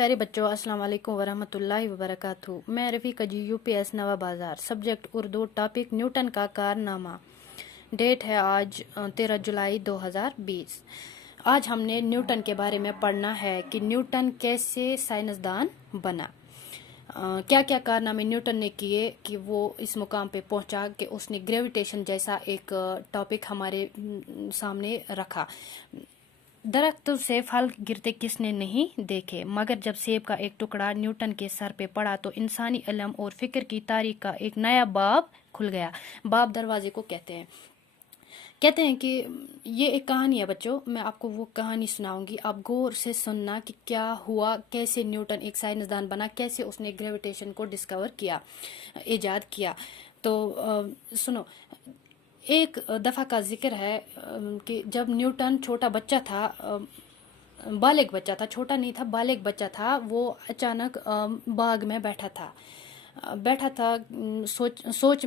प्यारे बच्चों, अस्सलाम वालेकुम वरहमतुल्लाहि वबरकातुहू। मैं रफ़ीका जी, यूपीएस नवा बाज़ार। सब्जेक्ट उर्दू, टॉपिक न्यूटन का कारनामा। डेट है आज 13 जुलाई 2020। आज हमने न्यूटन के बारे में पढ़ना है कि न्यूटन कैसे साइंसदान बना, क्या क्या कारनामे न्यूटन ने किए कि वो इस मुकाम पे पहुंचा कि उसने ग्रेविटेशन जैसा एक टॉपिक हमारे सामने रखा। दरख्त से फल गिरते किसने नहीं देखे, मगर जब सेब का एक टुकड़ा न्यूटन के सर पे पड़ा तो इंसानी इल्म और फिक्र की तारीख का एक नया बाब खुल गया। बाब दरवाजे को कहते हैं कि ये एक कहानी है बच्चों। मैं आपको वो कहानी सुनाऊंगी, आप गौर से सुनना कि क्या हुआ, कैसे न्यूटन एक साइंसदान बना, कैसे उसने ग्रेविटेशन को डिस्कवर किया, इजाद किया। तो सुनो, एक दफ़ा का जिक्र है कि जब न्यूटन छोटा बच्चा था, बालिग बच्चा था, छोटा नहीं था, बालिग बच्चा था, वो अचानक बाग में बैठा था,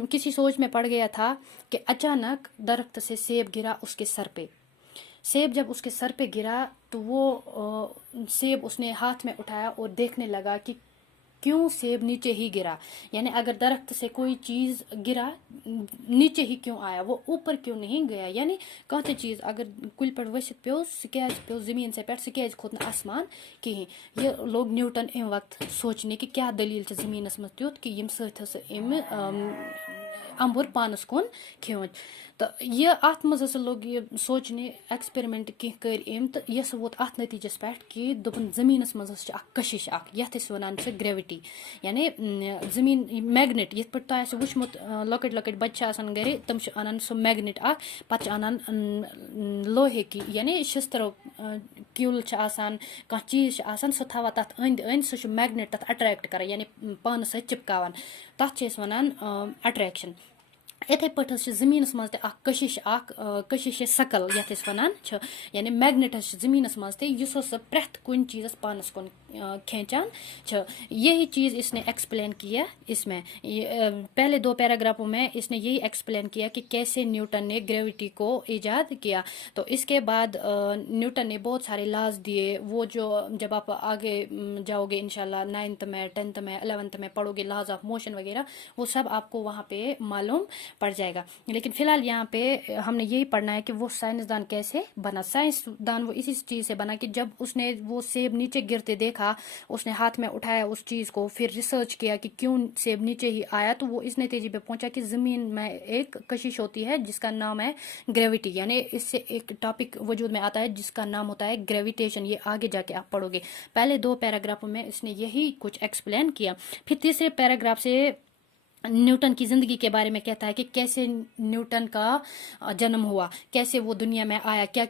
किसी सोच में पड़ गया था कि अचानक दरख्त से सेब गिरा उसके सर पे। सेब जब उसके सर पे गिरा तो वो सेब उसने हाथ में उठाया और देखने लगा कि क्यों सेब नीचे ही गिरा, यानी अगर दरख्त से कोई चीज़ गिरा नीचे ही क्यों आया, वो ऊपर क्यों नहीं गया। यानी कह चीज़ अगर कुल पे वसित पे पे ज़मीन से पे खोत न आसमान कहें। ये लोग न्यूटन अम वक्त सोचने कि क्या दलील ज़मीनस मज तुत कि यम सम अम्बुर पानस कुन खींच। तो ये अत मज लोग ये सोचने एक्सपेरिमेंट कह कर अम तो यह वोत अत नतीजस पे कि दोपन ज़मीनस मज कशिश यथ वन ग्रेविटी, यानी ज़मीन मैग्नेट ये पे वुचमुत लकट लकट बच्चे गर तम अनान सो मैग्नेट पत अनान लोहे की यानी शिस्तरो क्यूल कह चीज़ सो थवा तथ अंद अंद सह मैग्नेट तथ अट्रैक्ट कर, यानी पान सत चिपकान, तथ वन अट्रैक्शन। इथे पे ज़मीनस मज कशिश सकल यथ वन, यानी मैग्नेटस ज़मीनस मज प्रेथ कुन चीज़ पानस कुन खींचान। यही चीज़ इसने एक्सप्लेन किया इसमें। पहले दो पैराग्राफों में इसने यही एक्सप्लेन किया कि कैसे न्यूटन ने ग्रेविटी को इजाद किया। तो इसके बाद न्यूटन ने बहुत सारे लॉज दिए, वो जो जब आप आगे जाओगे इंशाल्लाह 9th में 10th में 11th में पढ़ोगे, लॉज ऑफ मोशन वगैरह, वो सब आपको वहाँ पे मालूम पड़ जाएगा। लेकिन फिलहाल यहाँ पे हमने यही पढ़ना है कि वो साइंसदान कैसे बना। साइंसदान वो इसी चीज़ से बना कि जब उसने वो सेब नीचे गिरते देखा, उसने हाथ में उठाया उस चीज़ को, फिर रिसर्च किया कि क्यों सेब नीचे ही आया, तो वो इस नतीजे पे पहुंचा कि ज़मीन में एक कशिश होती है जिसका नाम है ग्रेविटी। यानी इससे एक टॉपिक वजूद में आता है जिसका नाम होता है ग्रेविटेशन। ये आगे जाके आप पढ़ोगे। पहले दो पैराग्राफों में इसने यही कुछ एक्सप्लेन किया। फिर तीसरे पैराग्राफ से न्यूटन की ज़िंदगी के बारे में कहता है कि कैसे न्यूटन का जन्म हुआ, कैसे वो दुनिया में आया, क्या